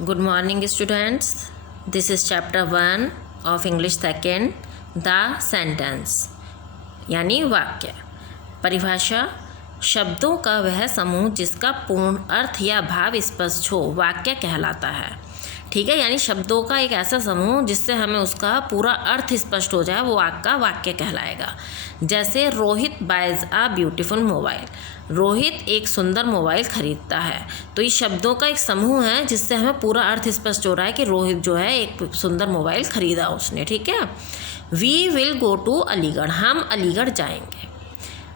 Good morning students. This is chapter 1 of English second, the sentence यानी वाक्य। परिभाषा, शब्दों का वह समूह जिसका पूर्ण अर्थ या भाव स्पष्ट हो वाक्य कहलाता है। ठीक है, यानी शब्दों का एक ऐसा समूह जिससे हमें उसका पूरा अर्थ स्पष्ट हो जाए वो आपका वाक्य कहलाएगा। जैसे Rohit buys a beautiful mobile, Rohit एक सुंदर मोबाइल खरीदता है। तो ये शब्दों का एक समूह है जिससे हमें पूरा अर्थ स्पष्ट हो रहा है कि रोहित जो है एक सुंदर मोबाइल खरीदा उसने। ठीक है, we will go to Aligarh, हम अलीगढ़ जाएंगे।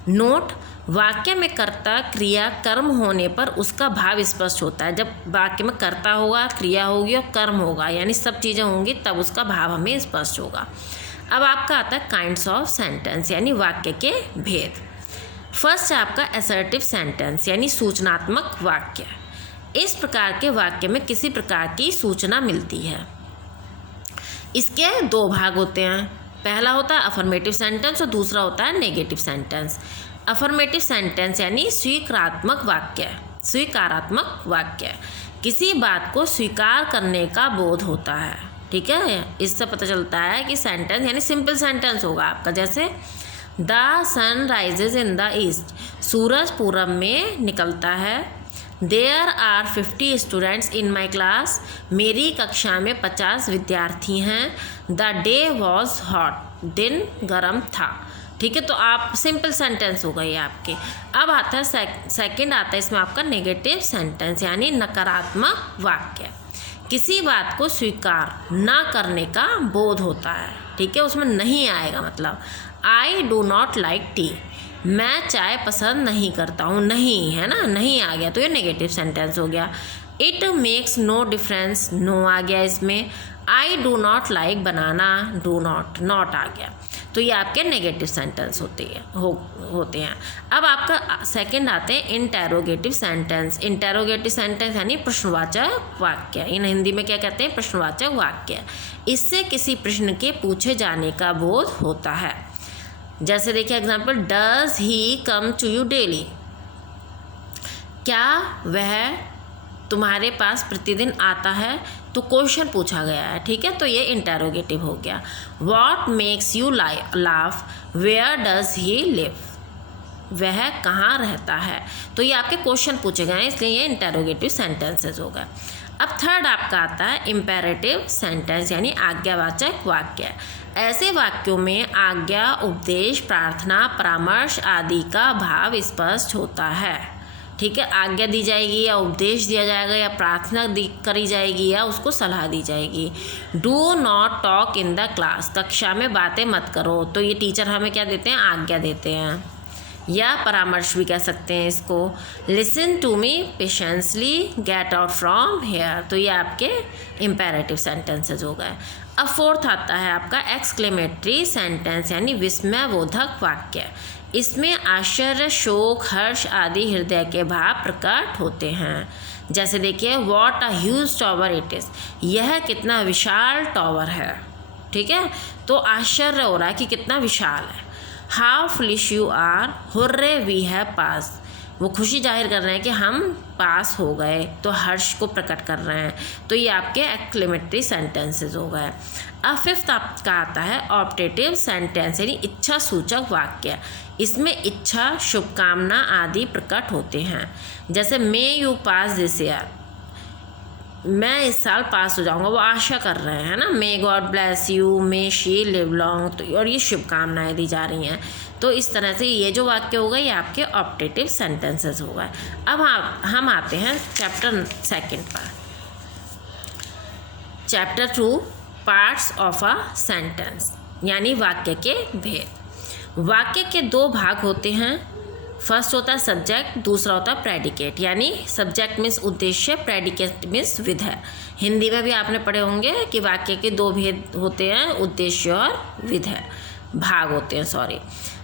नोट, वाक्य में कर्ता क्रिया कर्म होने पर उसका भाव स्पष्ट होता है। जब वाक्य में कर्ता होगा, क्रिया होगी और कर्म होगा, यानी सब चीज़ें होंगी, तब उसका भाव हमें स्पष्ट होगा। अब आपका आता है काइंड्स ऑफ सेंटेंस, यानी वाक्य के भेद। फर्स्ट है आपका असर्टिव सेंटेंस, यानी सूचनात्मक वाक्य। इस प्रकार के वाक्य में किसी प्रकार की सूचना मिलती है। इसके दो भाग होते हैं, पहला होता है अफर्मेटिव सेंटेंस और दूसरा होता है नेगेटिव सेंटेंस। अफर्मेटिव सेंटेंस यानी स्वीकारात्मक वाक्य। स्वीकारात्मक वाक्य किसी बात को स्वीकार करने का बोध होता है। ठीक है, इससे पता चलता है कि सेंटेंस यानी सिंपल सेंटेंस होगा आपका। जैसे the sun rises in the east, सूरज पूरब में निकलता है। There are 50 students in my class, मेरी कक्षा में 50 विद्यार्थी हैं। द डे वॉज हॉट, दिन गर्म था। ठीक है, तो आप सिंपल सेंटेंस हो गई आपके। अब आता है सेकंड आता है इसमें आपका नेगेटिव सेंटेंस, यानी नकारात्मक वाक्य। किसी बात को स्वीकार ना करने का बोध होता है। ठीक है, उसमें नहीं आएगा, मतलब आई डू नॉट लाइक टी, मैं चाय पसंद नहीं करता हूँ, नहीं है ना, नहीं आ गया तो ये नेगेटिव सेंटेंस हो गया। It makes no difference, no आ गया इसमें। I do not like banana, do not, not आ गया। तो ये आपके नेगेटिव सेंटेंस होते हैं। अब आपका सेकंड आते हैं इंटेरोगेटिव सेंटेंस। इंटेरोगेटिव सेंटेंस यानी प्रश्नवाचक वाक्य। इन हिंदी में क्या कहते हैं? प्रश्नवाचक वाक्य। इससे किसी प्रश्न के पूछे जाने का बोध होता है। जैसे देखिए example, does he come to you daily, क्या वह तुम्हारे पास प्रतिदिन आता है? तो क्वेश्चन पूछा गया है। ठीक है, तो ये इंटेरोगेटिव हो गया। What makes you laugh, where does he live, वह कहाँ रहता है? तो ये आपके क्वेश्चन पूछे गए हैं, इसलिए ये इंटेरोगेटिव सेंटेंसेस हो गए। अब थर्ड आपका आता है इम्पेरेटिव सेंटेंस, यानी आज्ञावाचक वाक्य। ऐसे वाक्यों में आज्ञा, उपदेश, प्रार्थना, परामर्श आदि का भाव स्पष्ट होता है। ठीक है, आज्ञा दी जाएगी या उपदेश दिया जाएगा या प्रार्थना करी जाएगी या उसको सलाह दी जाएगी। Do not talk in the class, कक्षा में बातें मत करो। तो ये टीचर हमें क्या देते हैं? आज्ञा देते हैं, या परामर्श भी कह सकते हैं इसको। Listen to me patiently, get out from here. तो ये आपके इम्पेरेटिव सेंटेंसेस हो गए। अब फोर्थ आता है आपका एक्सक्लेमेटरी सेंटेंस, यानी विस्मयबोधक वाक्य। इसमें आश्चर्य, शोक, हर्ष आदि हृदय के भाव प्रकट होते हैं। जैसे देखिए, what a huge tower it is, यह कितना विशाल टॉवर है। ठीक है, तो आश्चर्य हो रहा है कि कितना विशाल है। How foolish you are, hurray we have pass, वो खुशी जाहिर कर रहे हैं कि हम पास हो गए, तो हर्ष को प्रकट कर रहे हैं। तो ये आपके एक्सक्लेमेटरी सेंटेंसेस हो गए। अब फिफ्थ आपका आता है ऑप्टेटिव सेंटेंस, यानी इच्छा सूचक वाक्य। इसमें इच्छा, शुभकामना आदि प्रकट होते हैं। जैसे may you pass this year, मैं इस साल पास हो जाऊंगा, वो आशा कर रहे हैं ना। May God bless you, may she live long, तो और ये शुभकामनाएं दी जा रही हैं। तो इस तरह से ये जो वाक्य होगा ये आपके ऑप्टेटिव सेंटेंसेस हो गए। अब हम आते हैं चैप्टर सेकंड पर। Chapter 2 parts of a sentence, यानी वाक्य के भेद। वाक्य के दो भाग होते हैं। फर्स्ट होता है सब्जेक्ट, दूसरा होता है प्रेडिकेट। यानी सब्जेक्ट मीन्स उद्देश्य, प्रेडिकेट मीन्स विधेय। हिंदी में भी आपने पढ़े होंगे कि वाक्य के दो भेद होते हैं, उद्देश्य और विधेय, भाग होते हैं, सॉरी।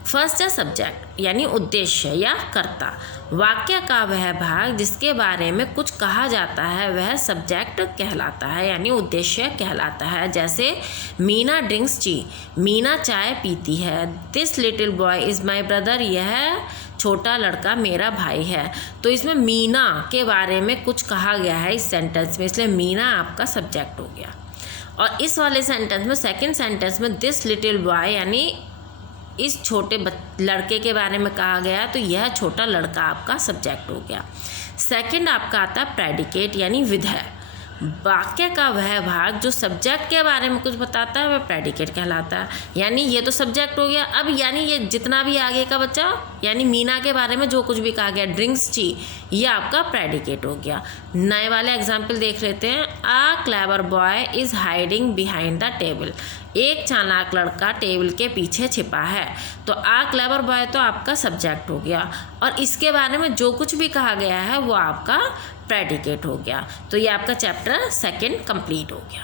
फर्स्ट है सब्जेक्ट, यानी उद्देश्य या कर्ता। वाक्य का वह भाग जिसके बारे में कुछ कहा जाता है वह सब्जेक्ट कहलाता है, यानी उद्देश्य कहलाता है। जैसे मीना ड्रिंक्स टी, मीना चाय पीती है। This little boy is my brother, यह छोटा लड़का मेरा भाई है। तो इसमें मीना के बारे में कुछ कहा गया है इस सेंटेंस में, इसलिए मीना आपका सब्जेक्ट हो गया। और इस वाले सेंटेंस में, सेकंड सेंटेंस में दिस लिटिल बॉय यानी इस छोटे लड़के के बारे में कहा गया, तो यह छोटा लड़का आपका सब्जेक्ट हो गया। सेकंड आपका आता है प्रेडिकेट यानी विधेय। वाक्य का वह भाग जो सब्जेक्ट के बारे में कुछ बताता है वह प्रेडिकेट कहलाता है। यानी ये तो सब्जेक्ट हो गया। अब यानी ये जितना भी आगे का बच्चा, यानी मीना के बारे में जो कुछ भी कहा गया, ड्रिंक्स ची, ये आपका प्रेडिकेट हो गया। नए वाले एग्जाम्पल देख लेते हैं। A clever boy is hiding behind the table. एक चालाक लड़का टेबल के पीछे छिपा है। तो आ क्लेवर बॉय तो आपका सब्जेक्ट हो गया, और इसके बारे में जो कुछ भी कहा गया है वो आपका प्रेडिकेट हो गया। तो ये आपका चैप्टर सेकंड कंप्लीट हो गया।